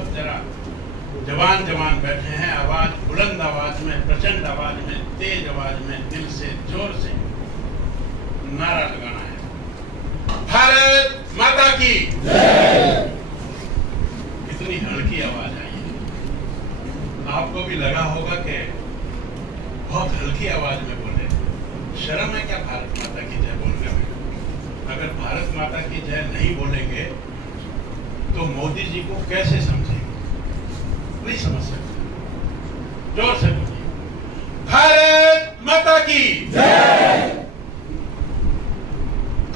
सब जरा जवान जवान बैठे हैं, आवाज बुलंद आवाज में, प्रचंड आवाज में, तेज आवाज में, दिल से जोर से नारा लगाना है, भारत माता की जय। कितनी हल्की आवाज आई है। आपको भी लगा होगा कि बहुत हल्की आवाज में बोले। शर्म है क्या भारत माता की जय बोलने में? अगर भारत माता की जय नहीं बोलेंगे तो मोदी जी को कैसे समझेंगे? नहीं समझ सकते। जोर से बोलिए, भारत माता की जय।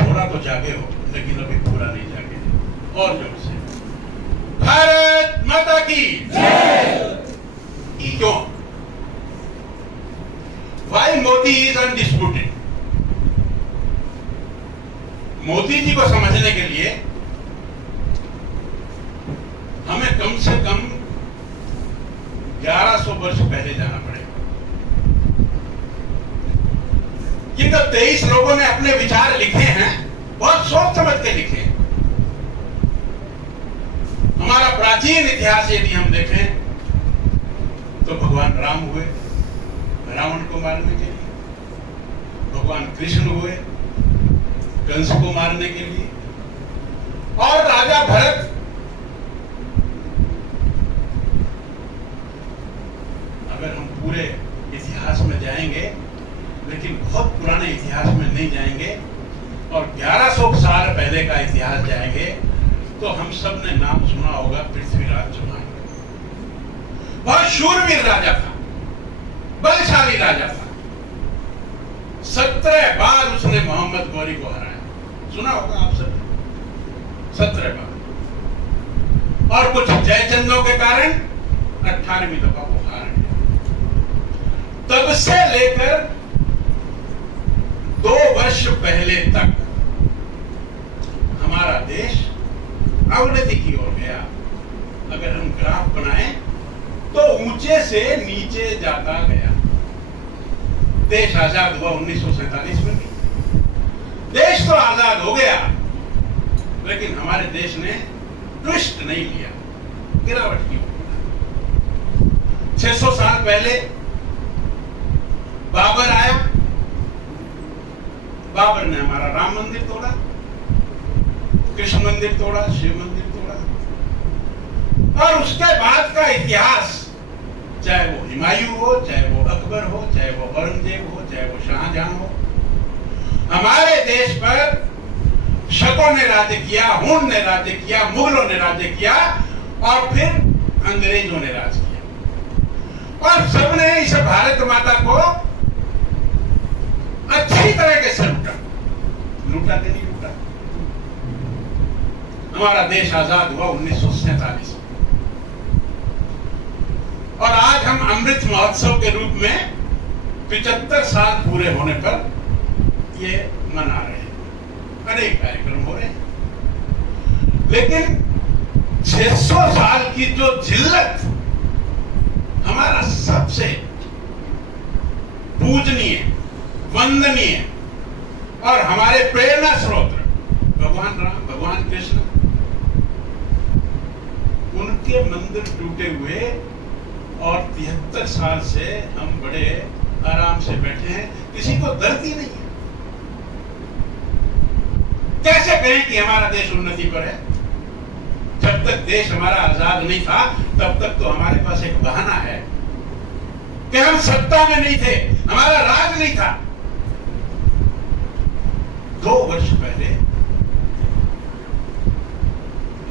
थोड़ा तो जागे हो, लेकिन अभी पूरा नहीं जागे। और जोर से, भारत माता की जय। क्यों? Why Modi is undisputed? Modi ji को समझने के लिए हमें कम से कम 1100 वर्ष पहले जाना पड़ेगा। ये तो 23 लोगों ने अपने विचार लिखे हैं, बहुत सोच समझ के लिखे हैं। हमारा प्राचीन इतिहास यदि हम देखें तो भगवान राम हुए रावण को मारने के लिए, भगवान कृष्ण हुए कंस को मारने के लिए, और राजा भरत अगर हम पूरे इतिहास में जाएंगे, लेकिन बहुत पुराने इतिहास में नहीं जाएंगे और 1100 साल पहले का इतिहास जाएंगे, तो हम सब ने नाम सुना होगा पृथ्वीराज चौहान। बहुत शूरवीर राजा था, बलशाली राजा था। 17 बार उसने मोहम्मद गौरी को हराया। सुना होगा आप सब, 17 बार। और कुछ जयचंदों के कारण 18वीं दफा वो हार गया। तब से लेकर 2 वर्ष पहले तक हमारा देश अवनति की ओर गया। अगर हम ग्राफ बनाएं तो ऊंचे से नीचे जाता गया। देश आजाद हुआ 1947 में भी। देश तो आजाद हो गया, लेकिन हमारे देश ने ट्विस्ट नहीं लिया, गिरावट की। 600 साल पहले बाबर आया। बाबर ने हमारा राम मंदिर तोड़ा, कृष्ण मंदिर तोड़ा, शिव मंदिर तोड़ा। और उसके बाद का इतिहास, चाहे वो हुमायूं हो, चाहे वो अकबर हो, चाहे वो औरंगजेब हो, चाहे वो शाहजहां हो, हमारे देश पर शकों ने राज्य किया, हुन ने राज्य किया, मुगलों ने राज्य किया, और फिर अंग्रेजों ने राज किया। और सबने इस भारत माता को अच्छी तरह से लूटा। लूटा कि नहीं लूटा? हमारा देश आजाद हुआ 1947 में, और आज हम अमृत महोत्सव के रूप में 75 साल पूरे होने पर ये मना रहे हैं। अनेक कार्यक्रम हो रहे हैं, लेकिन 600 साल की जो जिल्लत, हमारा सबसे पूजनीय, वंदनीय और हमारे प्रेरणा स्रोत भगवान राम, भगवान कृष्ण, उनके मंदिर टूटे हुए, और 73 साल से हम बड़े आराम से बैठे हैं, किसी को दर्द ही नहीं है। कैसे कहें कि हमारा देश उन्नति पर है? जब तक देश हमारा आजाद नहीं था, तब तक तो हमारे पास एक बहाना है कि हम सत्ता में नहीं थे, हमारा राज नहीं था। 2 वर्ष पहले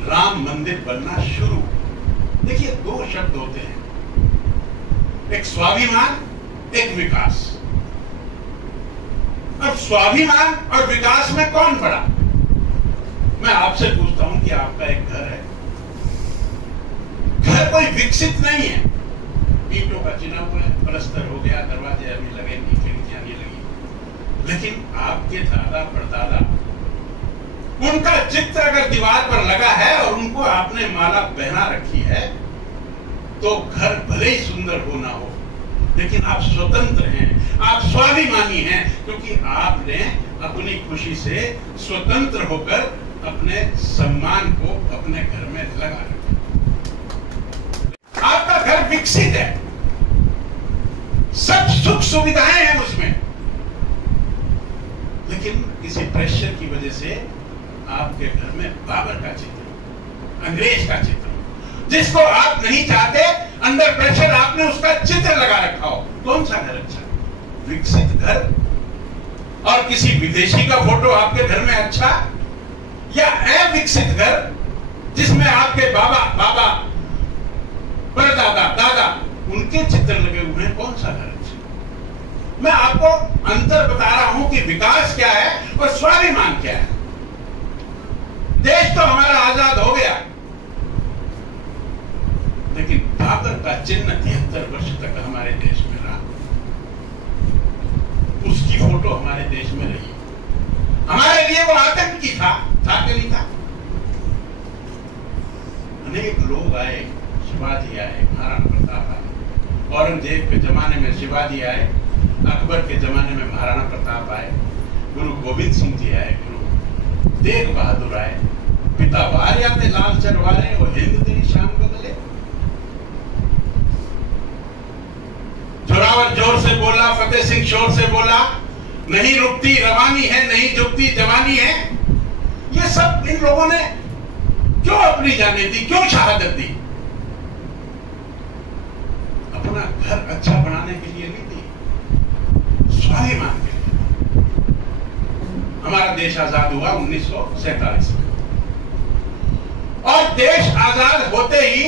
राम मंदिर बनना शुरू। देखिए, 2 शब्द होते हैं, एक स्वाभिमान, एक विकास। अब स्वाभिमान और विकास में कौन बड़ा? मैं आपसे पूछता हूं कि आपका एक घर है, घर कोई विकसित नहीं है, ईंटों का चिना हुआ है, प्लास्टर हो गया, दरवाजे अभी लगे नहीं, खिड़कियां नहीं लगी, लेकिन आपके दादा परदादा, उनका चित्र अगर दीवार पर लगा है और उनको आपने माला पहना रखी है, तो घर भले ही सुंदर हो ना हो, लेकिन आप स्वतंत्र हैं, आप स्वाभिमानी हैं, क्योंकि आपने अपनी खुशी से स्वतंत्र होकर अपने सम्मान को अपने घर में लगा रखा। सुविधाएं हैं उसमें, लेकिन किसी प्रेशर की वजह से आपके घर में बाबर का चित्र, अंग्रेज का चित्र, जिसको आप नहीं चाहते, अंडर प्रेशर आपने उसका चित्र लगा रखा हो, कौन सा घर अच्छा? विकसित घर और किसी विदेशी का फोटो आपके घर में अच्छा, या अविकसित घर जिसमें आपके बाबा परदादा दादा उनके चित्र लगे हुए हैं, कौन सा घर अच्छा? मैं आपको अंतर बता रहा हूं कि विकास क्या है और स्वाभिमान क्या है। देश तो हमारा आजाद हो गया, लेकिन बाबर का चिन्ह 73 वर्ष तक हमारे देश में रहा, उसकी फोटो हमारे देश में रही। हमारे लिए वो आतंक की था कि नहीं था? अनेक लोग आए, शिवाजी आए, महाराणा प्रताप आए, औरंगजेब के जमाने में शिवाजी आए, अकबर के जमाने में महाराणा प्रताप आए, गुरु गोविंद सिंह जी आए, गुरु तेग बहादुर आए, पिता वाले आते लाल चरवाले और हिंद तेरी शान बदले। जोरावर जोर से बोला, फतेह सिंह शोर से बोला, नहीं रुकती रवानी है, नहीं झुकती जवानी है। ये सब इन लोगों ने क्यों अपनी जाने दी, क्यों शहादत दी? अपना घर अच्छा बनाने के लिए नहीं दी, स्वाभिमान के लिए। हमारा देश आजाद हुआ 1947 में, और देश आजाद होते ही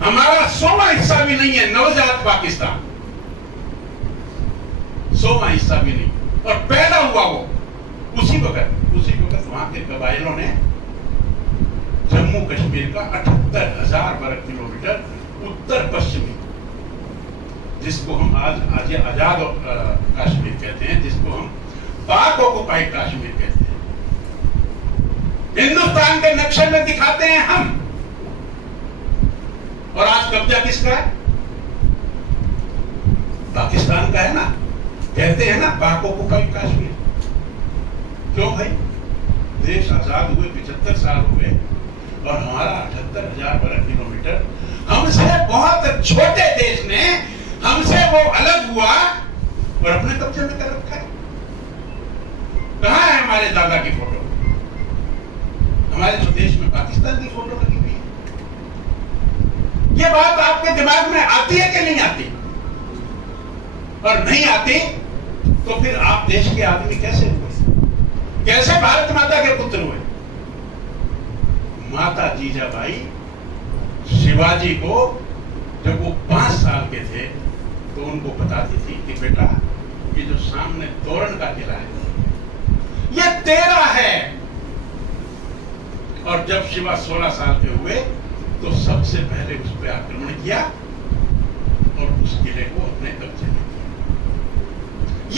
हमारा 100वां हिस्सा भी नहीं है नवजात पाकिस्तान, 100वां हिस्सा भी नहीं, और पैदा हुआ वो उसी वक्त वहां के कबाइलों ने जम्मू कश्मीर का 78,000 वर्ग किलोमीटर उत्तर पश्चिमी, जिसको हम आज आजाद कश्मीर कहते हैं, जिसको हम पाक ऑक्युपाइड कश्मीर कहते हैं, हिंदुस्तान के नक्शे में दिखाते हैं हम। और आज कब्जा किसका है? पाकिस्तान का है ना, कहते हैं ना पाक ऑक्युपाइड कश्मीर। क्यों भाई? देश आजाद हुए 75 साल हुए और हमारा 78,000 वर्ग किलोमीटर, हमसे बहुत छोटे देश ने हमसे वो अलग हुआ और अपने कब्जे में कर रखा है। कहां है हमारे दादा की फोटो? हमारे तो देश में पाकिस्तान की फोटो लगी हुई है। ये बात आपके दिमाग में आती है कि नहीं आती? और नहीं आती तो फिर आप देश के आदमी कैसे हुए? कैसे भारत माता के पुत्र हुए? माता जीजाबाई शिवाजी को जब वो 5 साल के थे तो उनको बताती थी कि बेटा, ये जो सामने तोरण का किला है ये तेरा है। और जब शिवा 16 साल के हुए तो सबसे पहले उस पर आक्रमण किया और उस किले को अपने कब्जे में किया।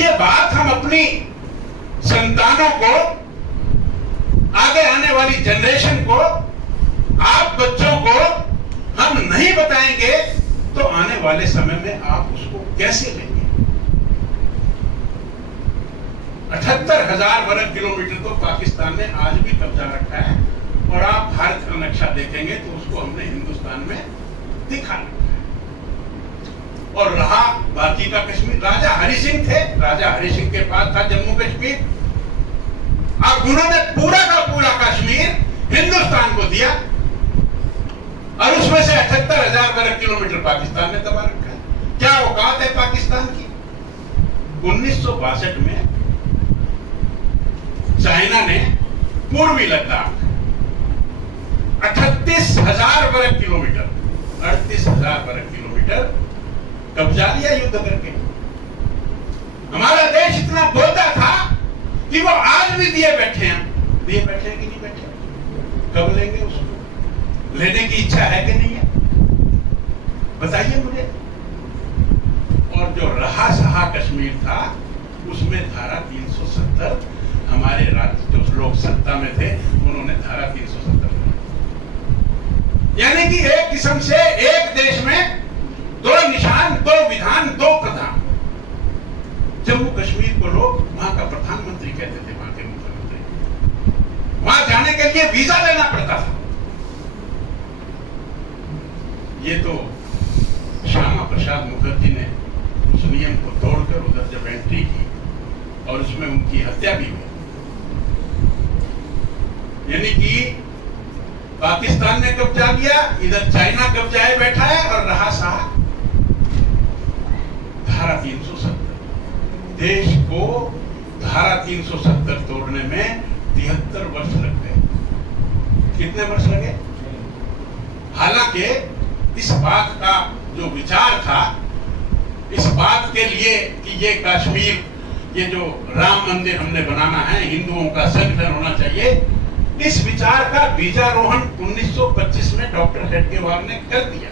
ये बात हम अपनी संतानों को, आगे आने वाली जनरेशन को, आप बच्चों को हम नहीं बताएंगे तो आने वाले समय में आप उसको कैसे लेंगे? 78,000 वर्ग किलोमीटर तो पाकिस्तान ने आज भी कब्जा रखा है, और आप भारत का नक्शा देखेंगे तो उसको हमने हिंदुस्तान में दिखा रखा है। और रहा बाकी का कश्मीर, राजा हरि सिंह थे, राजा हरि सिंह के पास था जम्मू कश्मीर, और उन्होंने पूरा का पूरा कश्मीर हिंदुस्तान को दिया, और उसमें से 78,000 वर्ग किलोमीटर पाकिस्तान ने दबा रखा है। क्या औकात है पाकिस्तान की? 1962 में चाइना ने पूर्वी लद्दाख 38,000 वर्ग किलोमीटर, 38,000 वर्ग किलोमीटर कब्जा लिया युद्ध करके। हमारा देश इतना बोलता था कि वो आज भी दिए बैठे हैं। दिए बैठे हैं कि नहीं बैठे? कब लेंगे उसको? लेने की इच्छा है कि नहीं है? बताइए मुझे। और जो रहा सहा कश्मीर था उसमें धारा 370, हमारे राज्य जो लोग सत्ता में थे उन्होंने धारा 370, यानी कि एक किस्म से एक देश में 2 निशान, 2 विधान, 2 प्रधान। जम्मू कश्मीर को लोग वहां का प्रधानमंत्री कहते थे, वहां के मुख्यमंत्री। वहां जाने के लिए वीजा लेना पड़ता था। ये तो श्यामा प्रसाद मुखर्जी ने नियम को तोड़कर उधर जब एंट्री की और उसमें उनकी हत्या भी हुई, यानी कि पाकिस्तान ने कब्जा किया, इधर चाइना कब्जाए बैठा है और रहा साहब धारा 370। देश को धारा 370 तोड़ने में 73 वर्ष लग गए। कितने वर्ष लगे? हालांकि इस बात का जो विचार था, इस बात के लिए कि ये कश्मीर, ये जो राम मंदिर हमने बनाना है, हिंदुओं का संगठन होना चाहिए, इस विचार का बीजारोहण 1925 में डॉक्टर हेडगेवार ने कर दिया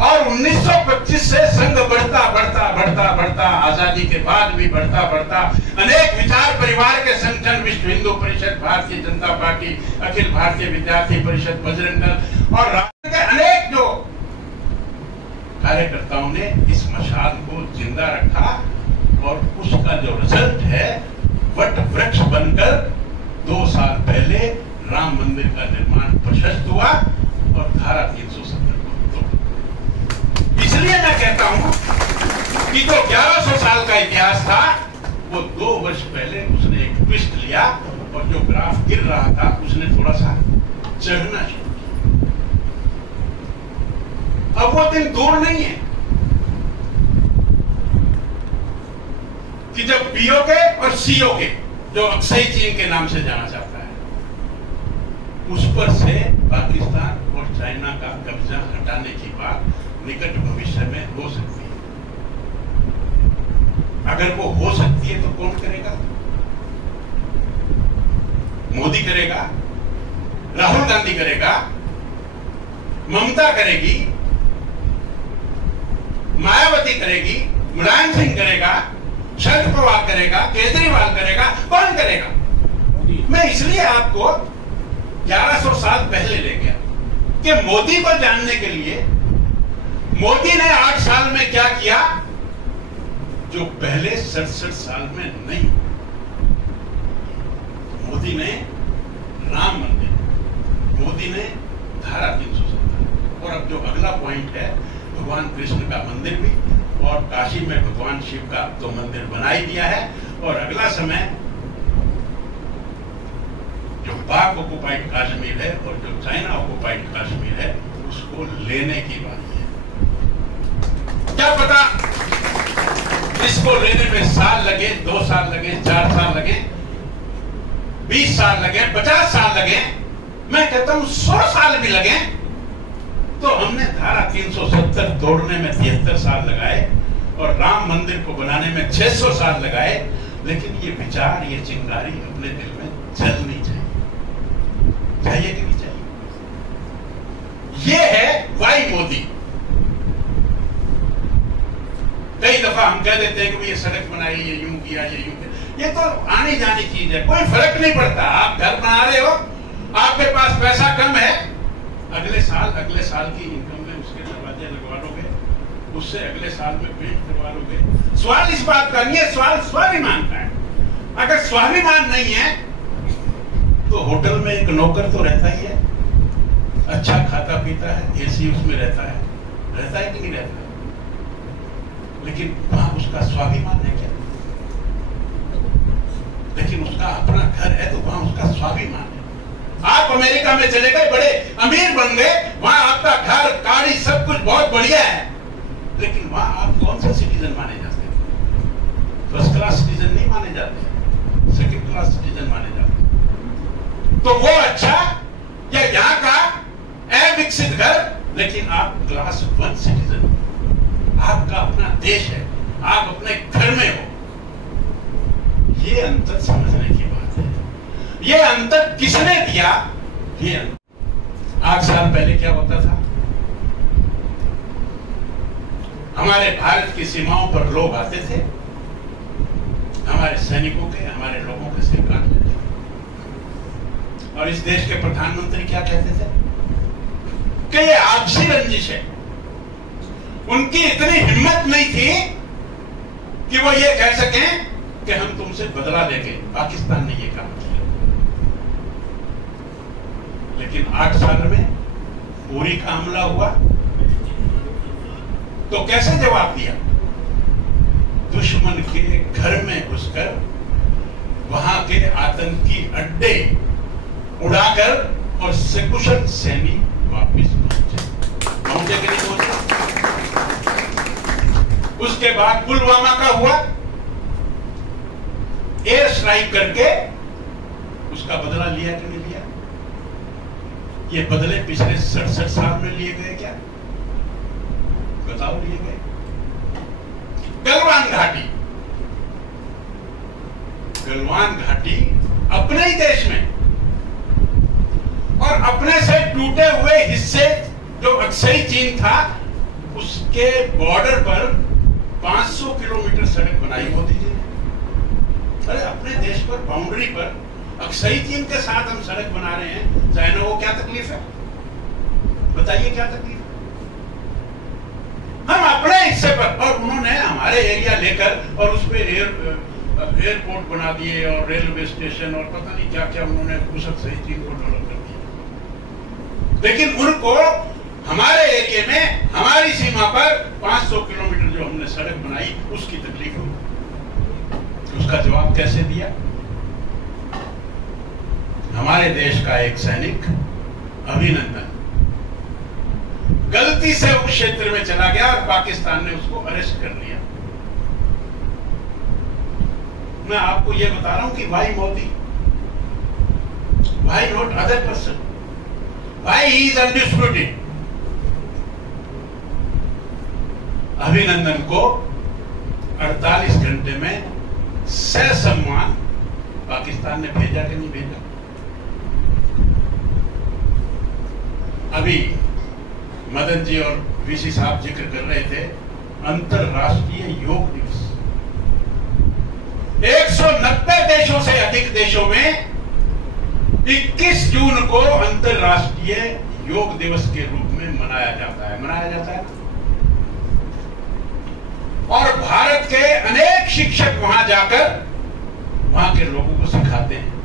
और 1925 से संघ बढ़ता बढ़ता बढ़ता बढ़ता, आजादी के बाद भी बढ़ता बढ़ता, अनेक विचार परिवार के संगठन, विश्व हिंदू परिषद, भारतीय जनता पार्टी, अखिल भारतीय विद्यार्थी परिषद, बजरंग दल और राज्य के अनेक जो कार्यकर्ताओं ने इस मशाल को जिंदा रखा और उसका जो रिजल्ट है वट वृक्ष बनकर 2 साल पहले राम मंदिर का निर्माण प्रशस्त हुआ और धारा 370 को तोड़ा। इसलिए मैं कहता हूं कि जो 1100 साल का इतिहास था वो 2 वर्ष पहले उसने एक ट्विस्ट लिया और जो ग्राफ गिर रहा था उसने थोड़ा सा चढ़ना शुरू किया। अब वो दिन दूर नहीं है कि जब पीओके और सीओके, जो अक्सई चीन के नाम से जाना जाता है, उस पर से पाकिस्तान और चाइना का कब्जा हटाने की बात निकट भविष्य में हो सकती है। अगर वो हो सकती है तो कौन करेगा? मोदी करेगा, राहुल गांधी करेगा, ममता करेगी, मायावती करेगी, मुलायम सिंह करेगा, शरद पवार करेगा, केजरीवाल करेगा, कौन करेगा? मैं इसलिए आपको 1100 साल पहले ले गया कि मोदी को जानने के लिए मोदी ने 8 साल में क्या किया जो पहले 67 साल में नहीं। मोदी ने राम मंदिर, मोदी ने धारा 370 और अब जो अगला पॉइंट है भगवान कृष्ण का मंदिर भी, और काशी में भगवान शिव का तो मंदिर बना ही दिया है और अगला समय जो पाक ऑक्युपाइड कश्मीर है और जो चाइना ऑक्युपाइड कश्मीर है उसको लेने की बात है। क्या पता इसको लेने में साल लगे, 2 साल लगे, 4 साल लगे, 20 साल लगे, 50 साल लगे, मैं कहता हूं 100 साल भी लगे, तो हमने धारा 370 तोड़ने में 73 साल लगाए और राम मंदिर को बनाने में 600 साल लगाए, लेकिन ये विचार, ये चिंगारी अपने दिल में जलनी चाहिए। चाहिए कि नहीं चाहिए? ये है वाई मोदी। कई दफा हम कह देते हैं कि ये सड़क बनाई, ये यूं किया, ये यूं किया, ये तो आने जाने चीज है, कोई फर्क नहीं पड़ता। आप घर बना रहे हो, आपके पास पैसा कम है, अगले साल की इनकम में उसके दरवाजे लगवा लोगे, उससे अगले साल में पेंट करवा लोगे। सवाल इस बात का नहीं है, सवाल स्वाभिमान का है। अगर स्वाभिमान नहीं है तो होटल में एक नौकर तो रहता ही है, अच्छा खाता पीता है, एसी उसमें रहता है कि नहीं रहता है, लेकिन वहां उसका स्वाभिमान है क्या? लेकिन उसका अपना घर है तो वहां उसका स्वाभिमान है। आप अमेरिका में चले गए, बड़े अमीर बन गए, वहां आपका घर, गाड़ी, सब कुछ बहुत बढ़िया है, लेकिन वहां आप कौन सा सिटीजन माने जाते हैं? फर्स्ट क्लास सिटीजन नहीं माने जाते, सेकंड क्लास सिटीजन माने जाते। तो वो अच्छा या यहाँ का अविकसित घर, लेकिन आप क्लास 1 सिटीजन, आपका अपना देश है, आप अपने घर में हो। ये अंतर समझने की बात है। ये अंतर किसने दिया? ये 8 साल पहले क्या होता था? हमारे भारत की सीमाओं पर लोग आते थे, हमारे सैनिकों के, हमारे लोगों के सिर काटते थे, और इस देश के प्रधानमंत्री क्या कहते थे कि ये आपसी रंजिश है। उनकी इतनी हिम्मत नहीं थी कि वो ये कह सकें कि हम तुमसे बदला लेंगे। पाकिस्तान ने ये काम किया, लेकिन 8 साल में उरी का हमला हुआ तो कैसे जवाब दिया? दुश्मन के घर में घुसकर वहां के आतंकी अड्डे उड़ाकर और सकुशल सैनिक वापस पहुंचे कि नहीं पहुंचे? उसके बाद पुलवामा का हुआ, एयर स्ट्राइक करके उसका बदला लिया कि नहीं लिया? ये बदले पिछले 67 साल में लिए गए क्या? बताओ, लिए गए? गलवान घाटी अपने ही देश में और अपने से टूटे हुए हिस्से जो अक्सई चीन था, उसके बॉर्डर पर 500 किलोमीटर सड़क बनाई मोदी जी ने। अरे अपने देश पर, बाउंड्री पर अक्सई चीन के साथ हम सड़क बना रहे हैं, चाइना को क्या तकलीफ है? बताइए क्या तकलीफ है? हम अपने हिस्से पर, और उन्होंने हमारे एरिया लेकर और उस पर एयरपोर्ट बना दिए और रेलवे स्टेशन और पता नहीं क्या क्या उन्होंने उस अक्सई चीन को डेवलप कर दिया। लेकिन उनको हमारे एरिया में, हमारी सीमा पर 500 किलोमीटर जो हमने सड़क बनाई, उसकी तकलीफ हुई। उसका जवाब कैसे दिया? हमारे देश का एक सैनिक अभिनंदन गलती से उस क्षेत्र में चला गया और पाकिस्तान ने उसको अरेस्ट कर लिया। मैं आपको यह बता रहा हूं कि भाई मोदी, भाई नॉट अदर पर्सन, भाई ही इज अनडिस्प्यूटेड। अभिनंदन को 48 घंटे में ससम्मान पाकिस्तान ने भेजा कि नहीं भेजा? अभी मदन जी और वीसी साहब जिक्र कर रहे थे अंतरराष्ट्रीय योग दिवस। 190 देशों से अधिक देशों में 21 जून को अंतरराष्ट्रीय योग दिवस के रूप में मनाया जाता है। और भारत के अनेक शिक्षक वहां जाकर वहां के लोगों को सिखाते हैं।